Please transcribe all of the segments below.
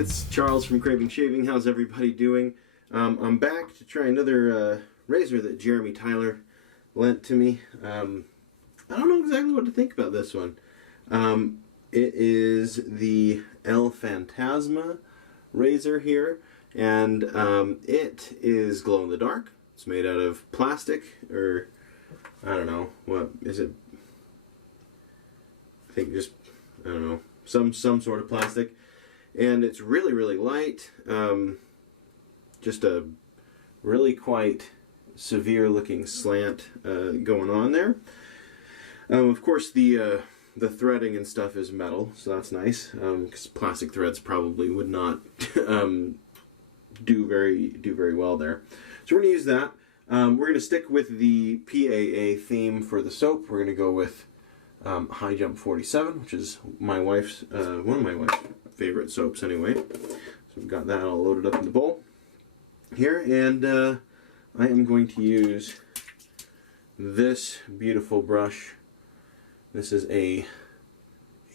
it's Charles from Craving Shaving. How's everybody doing? I'm back to try another razor that Jeremy Tyler lent to me. I don't know exactly what to think about this one. It is the Phantasma razor here, and it is glow in the dark. It's made out of plastic, or I don't know, what is it? I think just, I don't know, some sort of plastic. And it's really, really light. Just a really quite severe looking slant going on there. Of course the threading and stuff is metal, so that's nice, because plastic threads probably would not do very well there. So we're going to use that. We're going to stick with the PAA theme for the soap. We're going to go with High Jump 47, which is my wife's one of my wife's favorite soaps anyway. So we've got that all loaded up in the bowl here, and I am going to use this beautiful brush. This is a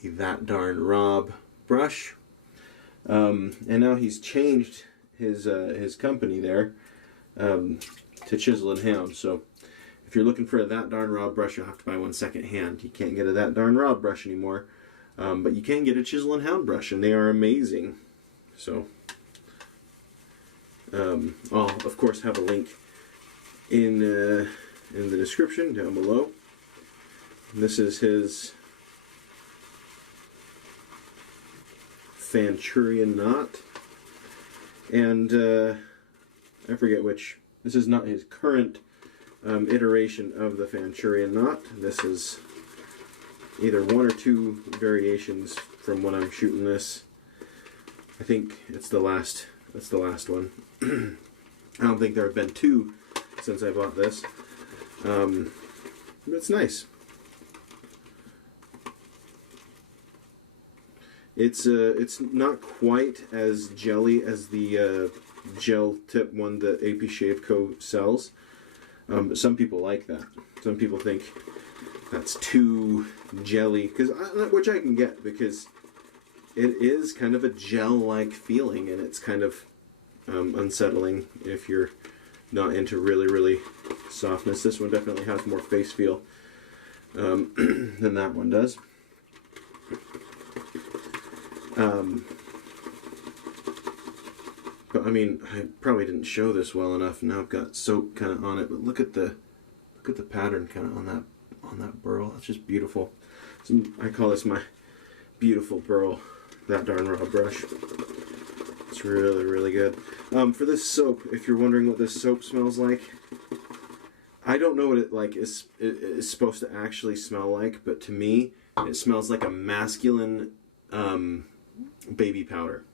That Darn Rob brush, and now he's changed his company there to Chisel and Hound. So if you're looking for a That Darn Rob brush, you'll have to buy one second hand. You can't get a That Darn Rob brush anymore, but you can get a Chisel and Hound brush, and they are amazing. So I'll of course have a link in the description down below. This is his Fanturian knot, and I forget which. This is not his current iteration of the Fanturian knot. This is either one or two variations from when I'm shooting this. I think it's the last. That's the last one. I don't think there have been two since I bought this. But it's nice. It's not quite as jelly as the gel tip one that AP Shave Co. sells. But some people like that. Some people think that's too jelly, which I can get, because it is kind of a gel-like feeling, and it's kind of unsettling if you're not into really softness. This one definitely has more face feel than that one does. But I mean, I probably didn't show this well enough. Now I've got soap kind of on it, but look at the pattern kind of on that burl. It's just beautiful. So I call this my beautiful burl That Darn Raw brush. It's really good. For this soap, if you're wondering what this soap smells like, I don't know what it is supposed to actually smell like, but to me, it smells like a masculine baby powder.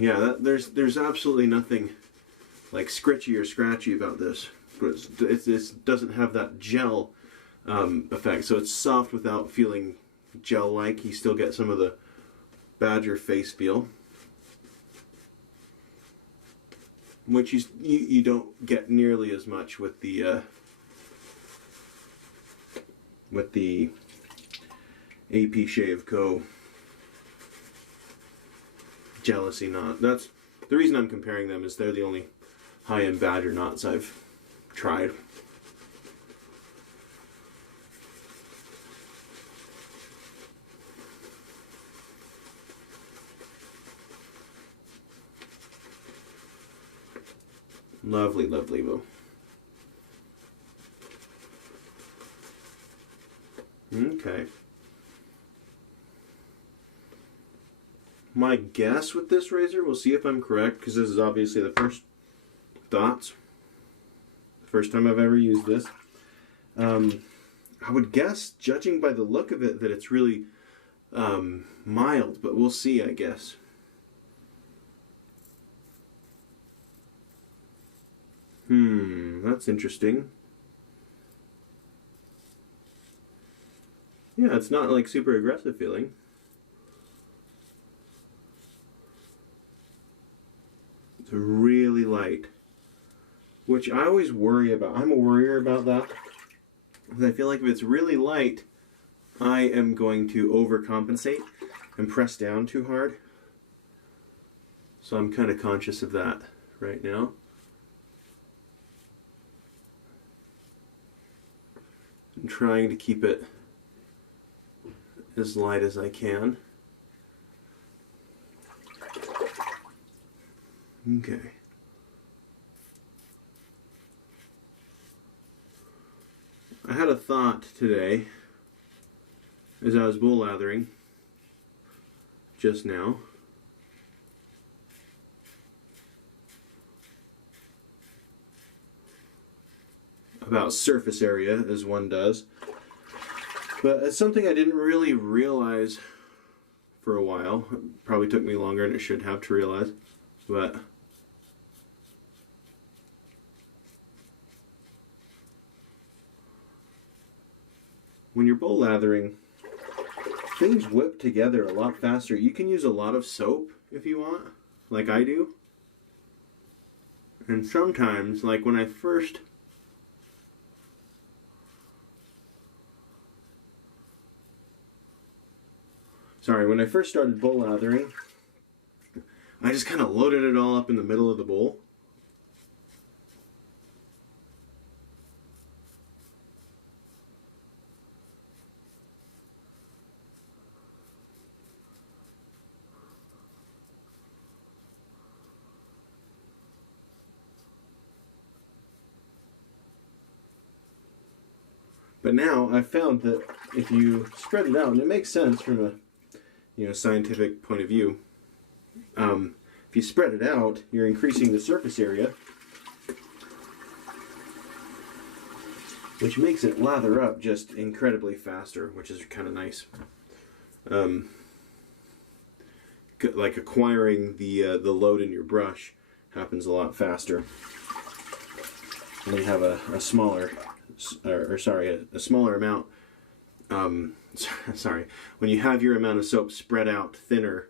Yeah, there's absolutely nothing like scritchy or scratchy about this, but it doesn't have that gel effect. So it's soft without feeling gel-like. You still get some of the badger face feel, which you don't get nearly as much with the AP Shave Co. Jealousy knot. That's the reason I'm comparing them, is they're the only high-end badger knots I've tried. Lovely bow. Okay. My guess with this razor, we'll see if I'm correct, because this is obviously the first thoughts. The first time I've ever used this. I would guess, judging by the look of it, that it's really mild, but we'll see, I guess. That's interesting. Yeah, it's not like super aggressive feeling. It's really light, which I always worry about. I'm a worrier about that. because I feel like if it's really light, I am going to overcompensate and press down too hard. So I'm kind of conscious of that right now. I'm trying to keep it as light as I can. Okay. I had a thought today as I was bull lathering just now. About surface area, as one does. But it's something I didn't really realize for a while. It probably took me longer than it should have to realize. But when you're bull lathering, things whip together a lot faster. You can use a lot of soap if you want, like I do. And sometimes, like when I first started bull lathering, I just kind of loaded it all up in the middle of the bowl. But now I've found that if you spread it out, and it makes sense from a scientific point of view, if you spread it out, you're increasing the surface area, which makes it lather up just incredibly faster, which is kind of nice. Like acquiring the load in your brush happens a lot faster when you have a smaller amount. When you have your amount of soap spread out thinner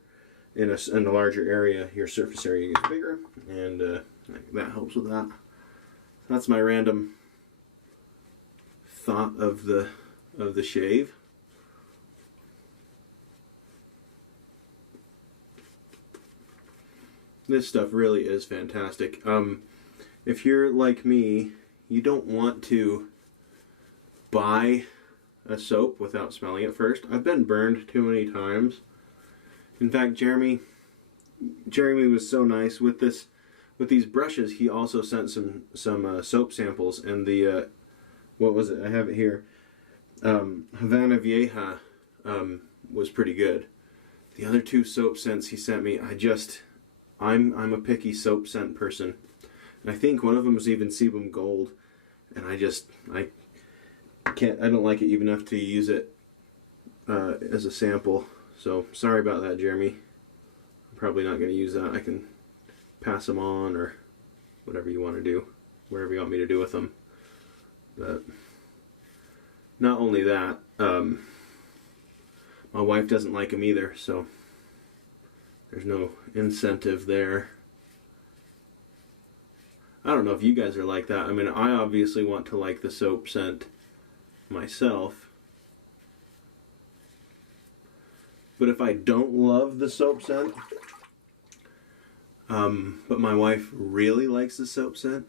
in a larger area, your surface area gets bigger, and that helps with that. That's my random thought of the shave. This stuff really is fantastic. If you're like me, you don't want to buy a soap without smelling it first. I've been burned too many times. In fact, Jeremy was so nice with these brushes. He also sent some soap samples, and the what was it? I have it here. Havana Vieja was pretty good. The other two soap scents he sent me, I'm a picky soap scent person, and I think one of them was even Sebum Gold, and I don't like it even enough to use it as a sample. So sorry about that, Jeremy. I'm probably not going to use that. I can pass them on or whatever you want to do, whatever you want me to do with them. But not only that, my wife doesn't like them either, so there's no incentive there. I don't know if you guys are like that. I mean, I obviously want to like the soap scent myself. But if I don't love the soap scent, but my wife really likes the soap scent,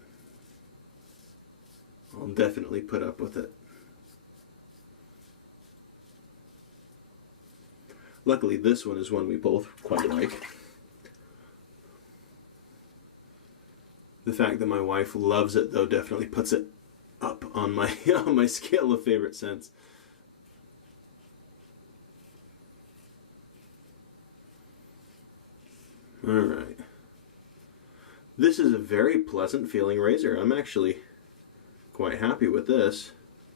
I'll definitely put up with it. Luckily, this one is one we both quite like. The fact that my wife loves it, though, definitely puts it up on my on my scale of favorite scents. All right. This is a very pleasant feeling razor. I'm actually quite happy with this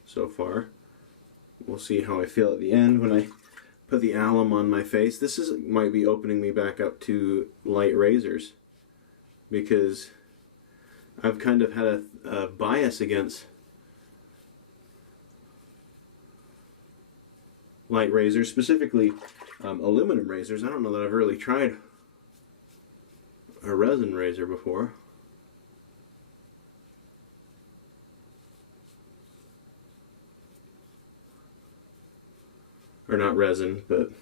so far. We'll see how I feel at the end when I put the alum on my face. This might be opening me back up to light razors, because I've kind of had a bias against light razors, specifically aluminum razors. I don't know that I've really tried a resin razor before. or not resin, but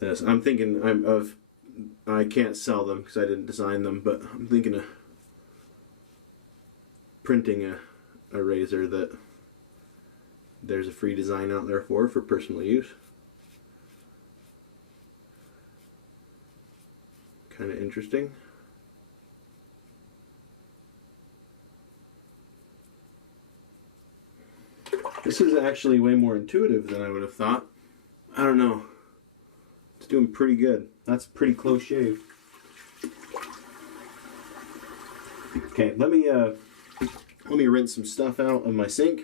this. I'm thinking I can't sell them because I didn't design them, but I'm thinking of printing a razor that there's a free design out there for personal use. Kind of interesting. This is actually way more intuitive than I would have thought. I don't know. It's doing pretty good. That's a pretty close shave. Okay, let me rinse some stuff out of my sink,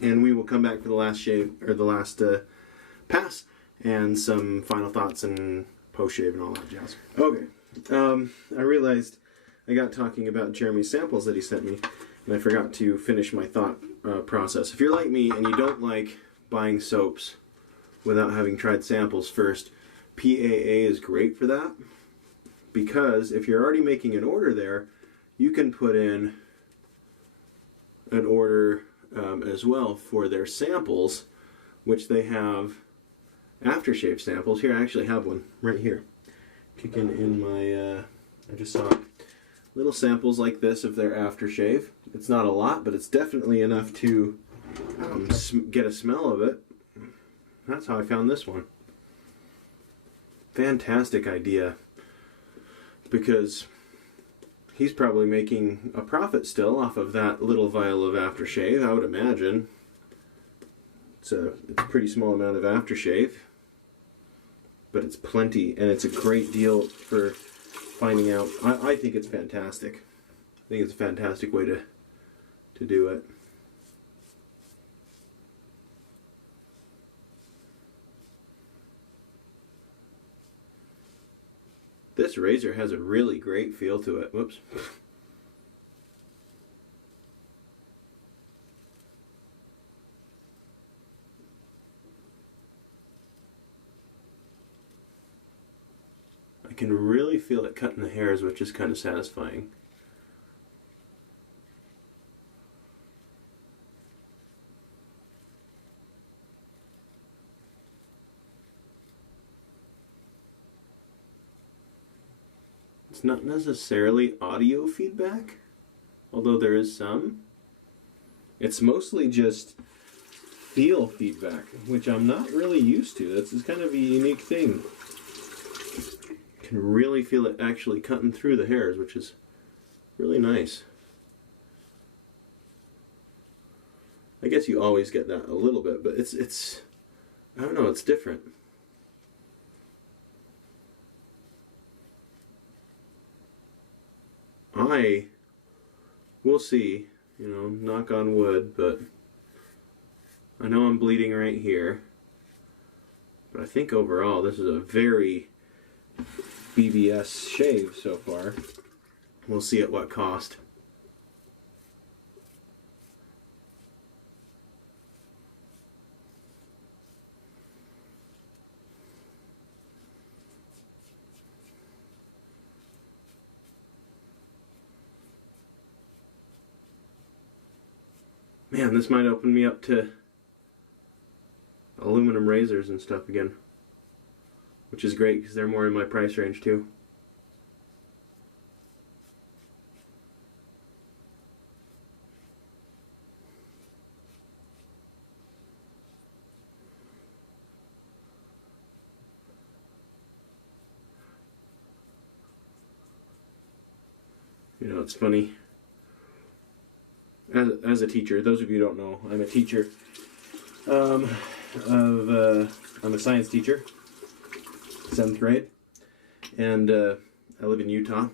and we will come back for the last shave, or the last pass, and some final thoughts and post shave and all that jazz. Okay, I realized I got talking about Jeremy's samples that he sent me, and I forgot to finish my thought process. If you're like me and you don't like buying soaps without having tried samples first, PAA is great for that, because if you're already making an order there, you can put in an order as well for their samples, which they have aftershave samples. Here, I actually have one right here, kicking in my, I just saw little samples like this of their aftershave. It's not a lot, but it's definitely enough to get a smell of it. That's how I found this one. Fantastic idea, because he's probably making a profit still off of that little vial of aftershave, I would imagine. It's a pretty small amount of aftershave, but it's plenty, and it's a great deal for finding out. I think it's fantastic. I think it's a fantastic way to do it. This razor has a really great feel to it. Whoops. I can really feel it cutting the hairs, which is kind of satisfying. It's not necessarily audio feedback, although there is some. It's mostly just feel feedback, which I'm not really used to. That's kind of a unique thing. You can really feel it actually cutting through the hairs, which is really nice. I guess you always get that a little bit, but it's I don't know, it's different. We'll see, you know, knock on wood, but I know I'm bleeding right here. But I think overall this is a very BBS shave so far. We'll see at what cost. Man, this might open me up to aluminum razors and stuff again, which is great because they're more in my price range too. You know, it's funny. As a teacher, those of you who don't know, I'm a teacher. I'm a science teacher, 7th grade, and I live in Utah.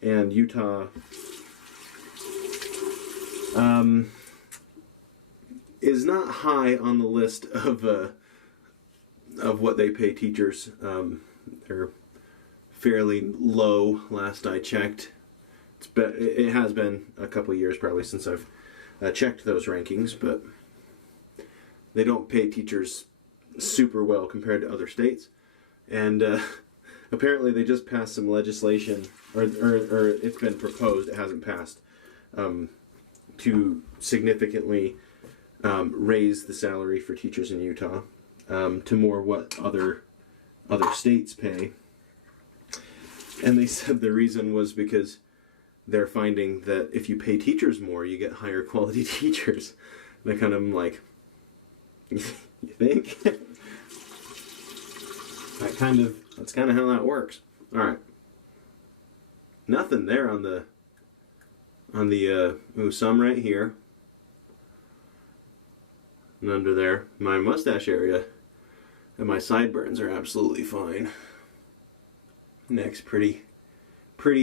And Utah is not high on the list of what they pay teachers. They're fairly low. Last I checked, it has been a couple of years probably since I've checked those rankings, but they don't pay teachers super well compared to other states. And apparently they just passed some legislation, or it's been proposed, it hasn't passed, to significantly raise the salary for teachers in Utah. to more what other states pay. And they said the reason was because they're finding that if you pay teachers more, you get higher quality teachers. And I kind of am like, you think? That's kind of how that works. All right. Nothing there on the some right here. And under there, my mustache area and my sideburns are absolutely fine. Neck's pretty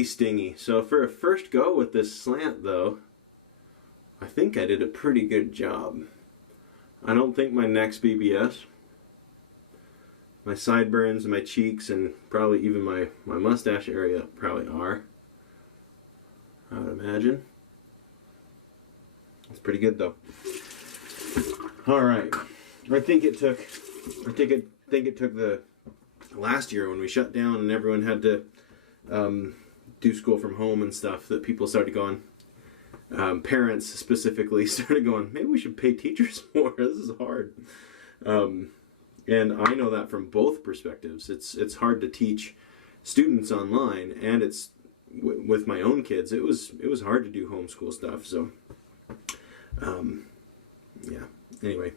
stingy. So for a first go with this slant though, I think I did a pretty good job. I don't think my neck's BBS. My sideburns and my cheeks and probably even my mustache area probably are. I would imagine. It's pretty good though. All right. I think it took the last year when we shut down and everyone had to do school from home and stuff that people started going. Parents specifically started going, maybe we should pay teachers more. This is hard. And I know that from both perspectives. It's hard to teach students online, and it's with my own kids. It was hard to do homeschool stuff. So, yeah. Anyway,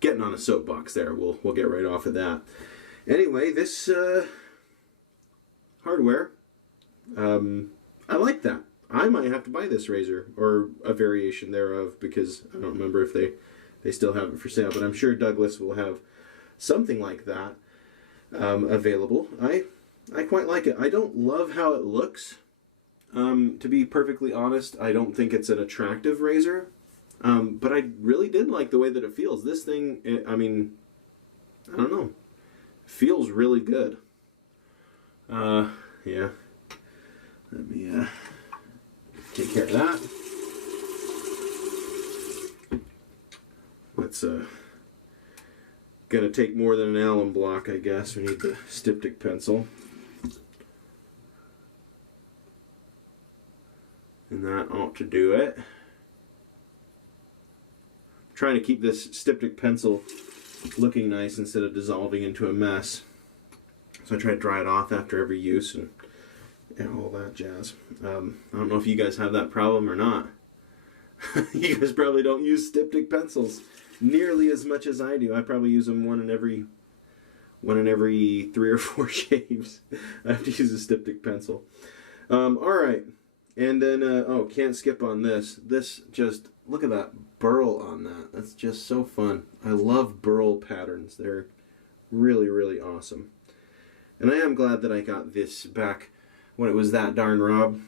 getting on a soapbox there. We'll get right off of that. Anyway, this hardware, I like that. I might have to buy this razor or a variation thereof because I don't remember if they still have it for sale. But I'm sure Douglas will have something like that available. I quite like it. I don't love how it looks. To be perfectly honest, I don't think it's an attractive razor. But I really did like the way that it feels. This thing, I mean, I don't know. Feels really good. Yeah. Let me take care of that. That's gonna take more than an Allen block, I guess. We need the styptic pencil. And that ought to do it. Trying to keep this styptic pencil looking nice instead of dissolving into a mess. So I try to dry it off after every use and all that jazz. I don't know if you guys have that problem or not. You guys probably don't use styptic pencils nearly as much as I do. I probably use them one in every 3 or 4 shaves. I have to use a styptic pencil. Alright. And then, can't skip on this. This just, look at that burl on that. That's just so fun. I love burl patterns. They're really, really awesome. And I am glad that I got this back when it was that darn Rob.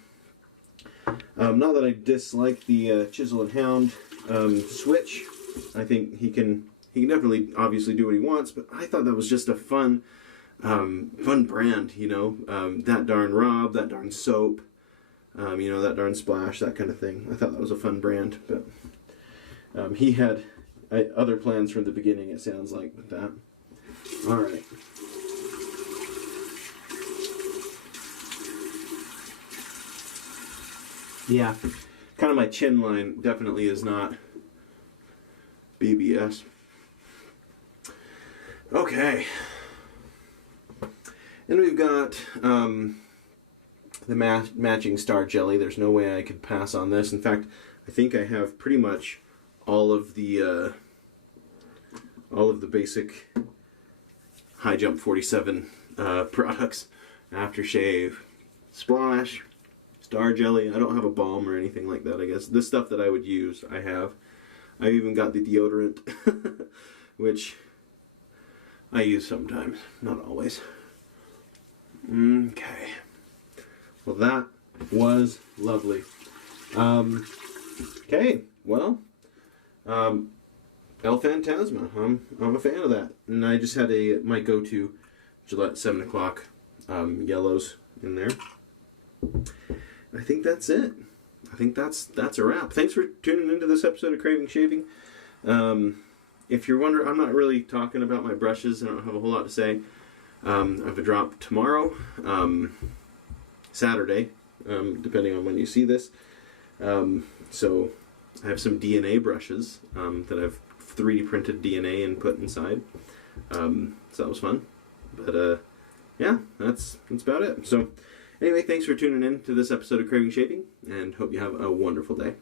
Not that I dislike the Chisel and Hound switch. I think he can definitely obviously do what he wants, but I thought that was just a fun brand, you know. That darn Rob, that darn soap. You know, that darn Splash, that kind of thing. I thought that was a fun brand, but he had other plans from the beginning, it sounds like, with that. Alright. Yeah, kind of my chin line definitely is not BBS. Okay. And we've got the matching Star Jelly. There's no way I could pass on this. In fact, I think I have pretty much all of the basic High Jump 47 products. Aftershave, Splash, Star Jelly. I don't have a balm or anything like that, I guess. The stuff that I would use, I have. I've even got the deodorant, which I use sometimes, not always. Okay. Well, that was lovely. Okay, well, El Phantasma. I'm a fan of that, and I just had my go-to Gillette 7 o'clock yellows in there. I think that's it. I think that's a wrap. Thanks for tuning into this episode of Craving Shaving. If you're wondering, I'm not really talking about my brushes. I don't have a whole lot to say. I have a drop tomorrow, Saturday, depending on when you see this. So I have some DNA brushes that I've 3D printed DNA and put inside. So that was fun. But yeah, that's about it. So anyway, thanks for tuning in to this episode of Craving Shaping, and hope you have a wonderful day.